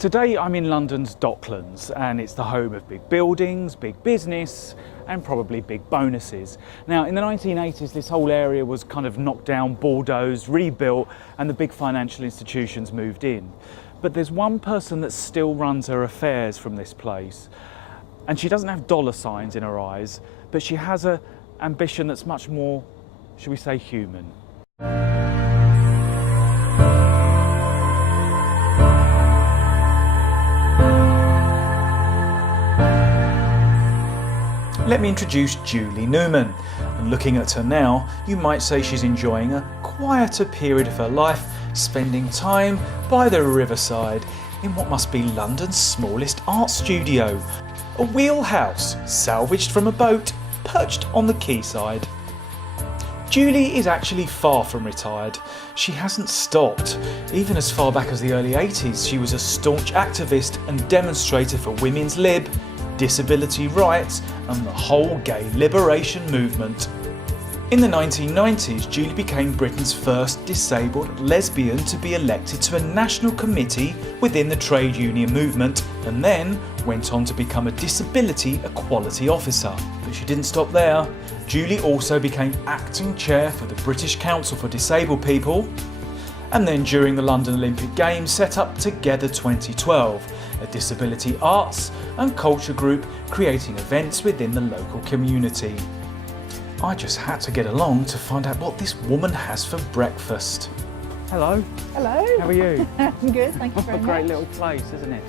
Today I'm in London's Docklands and it's the home of big buildings, big business and probably big bonuses. Now in the 1980s this whole area was kind of knocked down, bulldozed, rebuilt and the big financial institutions moved in. But there's one person that still runs her affairs from this place, and she doesn't have dollar signs in her eyes, but she has an ambition that's much more, shall we say, human. Let me introduce Julie Newman. And looking at her now, you might say she's enjoying a quieter period of her life, spending time by the riverside in what must be London's smallest art studio. A wheelhouse salvaged from a boat perched on the quayside. Julie is actually far from retired. She hasn't stopped. Even as far back as the early 80s, she was a staunch activist and demonstrator for women's lib, disability rights and the whole gay liberation movement. In the 1990s, Julie became Britain's first disabled lesbian to be elected to a national committee within the trade union movement, and then went on to become a disability equality officer. But she didn't stop there. Julie also became acting chair for the British Council for Disabled People, and then during the London Olympic Games set up Together 2012, a disability arts and culture group creating events within the local community. I just had to get along to find out what this woman has for breakfast. Hello. Hello. How are you? I'm good, thank you very much. A great little place, isn't it?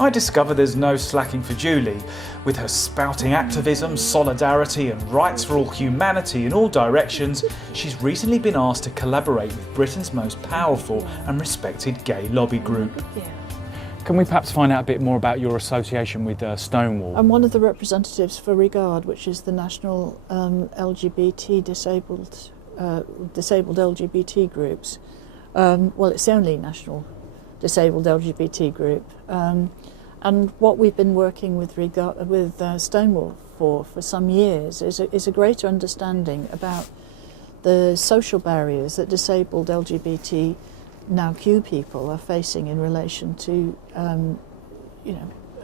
I discover there's no slacking for Julie. With her spouting activism, solidarity and rights for all humanity in all directions, she's recently been asked to collaborate with Britain's most powerful and respected gay lobby group. Yeah. Can we perhaps find out a bit more about your association with Stonewall? I'm one of the representatives for Regard, which is the national LGBT disabled LGBT groups. Well, it's the only national disabled LGBT group. And what we've been working with Stonewall for some years is a greater understanding about the social barriers that disabled LGBT now Q people are facing in relation to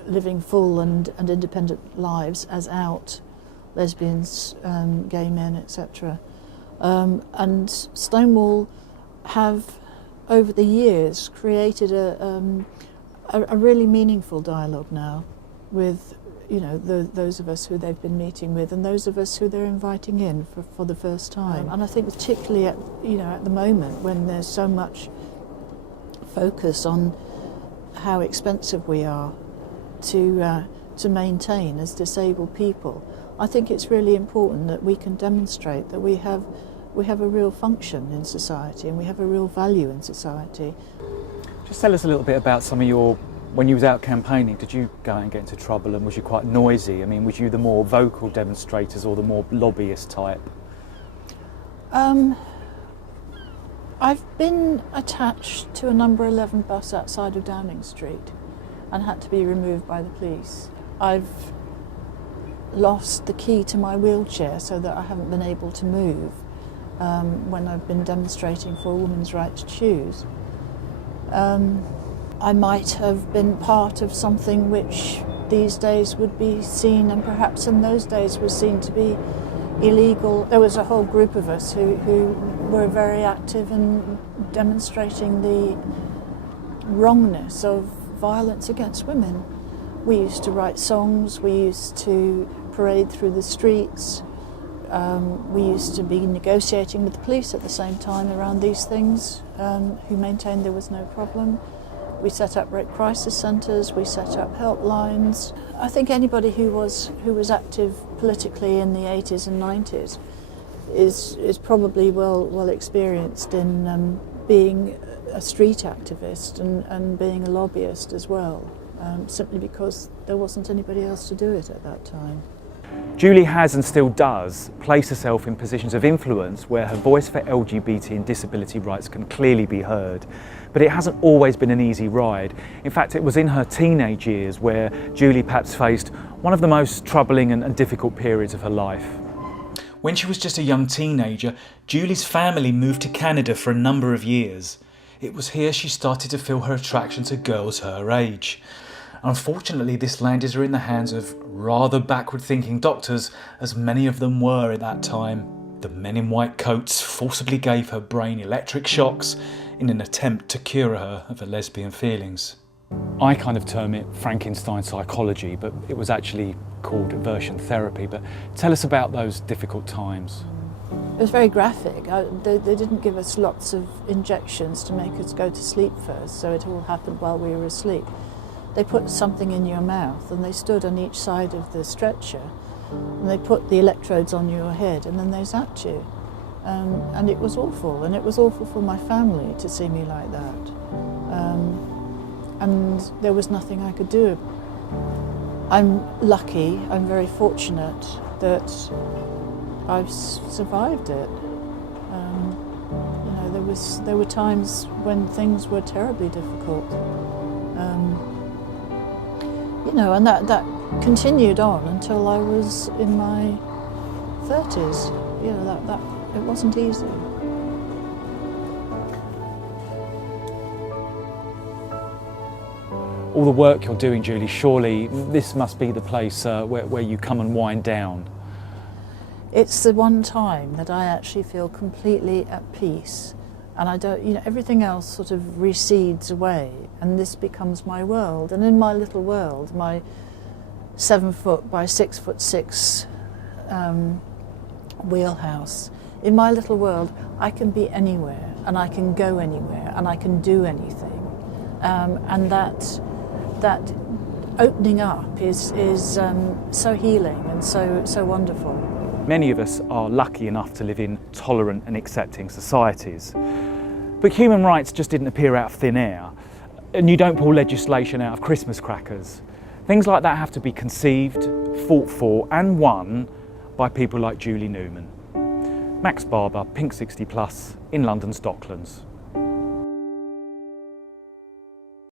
living full and independent lives as out lesbians, gay men, etc. And Stonewall have over the years created a really meaningful dialogue now with those of us who they've been meeting with and those of us who they're inviting in for the first time. And I think particularly at the moment when there's so much focus on how expensive we are to maintain as disabled people, I think it's really important that we can demonstrate that we have a real function in society and we have a real value in society. Just tell us a little bit about some of when you was out campaigning, did you go out and get into trouble and was you quite noisy? I mean, was you the more vocal demonstrators or the more lobbyist type? I've been attached to a number 11 bus outside of Downing Street and had to be removed by the police. I've lost the key to my wheelchair so that I haven't been able to move when I've been demonstrating for a woman's right to choose. I might have been part of something which these days would be seen, and perhaps in those days was seen to be illegal. There was a whole group of us who were very active in demonstrating the wrongness of violence against women. We used to write songs, we used to parade through the streets, we used to be negotiating with the police at the same time around these things, who maintained there was no problem. We set up rape crisis centres, we set up helplines. I think anybody who was active politically in the 80s and 90s is probably well experienced in being a street activist and being a lobbyist as well, simply because there wasn't anybody else to do it at that time. Julie has and still does place herself in positions of influence where her voice for LGBT and disability rights can clearly be heard. But it hasn't always been an easy ride. In fact, it was in her teenage years where Julie perhaps faced one of the most troubling and difficult periods of her life. When she was just a young teenager, Julie's family moved to Canada for a number of years. It was here she started to feel her attraction to girls her age. Unfortunately, this landed her in the hands of rather backward-thinking doctors, as many of them were at that time. The men in white coats forcibly gave her brain electric shocks in an attempt to cure her of her lesbian feelings. I kind of term it Frankenstein psychology, but it was actually called aversion therapy. But tell us about those difficult times. It was very graphic. They didn't give us lots of injections to make us go to sleep first, so it all happened while we were asleep. They put something in your mouth and they stood on each side of the stretcher and they put the electrodes on your head and then they zapped you. And it was awful, and it was awful for my family to see me like that. And there was nothing I could do. I'm lucky, I'm very fortunate that I've survived it. You know, there were times when things were terribly difficult. You know, and that continued on until I was in my 30s. You know, that it wasn't easy. All the work you're doing, Julie, surely this must be the place where you come and wind down. It's the one time that I actually feel completely at peace, and I don't, you know, everything else sort of recedes away, and this becomes my world. And in my little world, my 7 foot by 6 foot 6 wheelhouse, in my little world, I can be anywhere, and I can go anywhere, and I can do anything, and that opening up is so healing and so wonderful. Many of us are lucky enough to live in tolerant and accepting societies. But human rights just didn't appear out of thin air. And you don't pull legislation out of Christmas crackers. Things like that have to be conceived, fought for and won by people like Julie Newman. Max Barber, Pink 60+, in London's Docklands.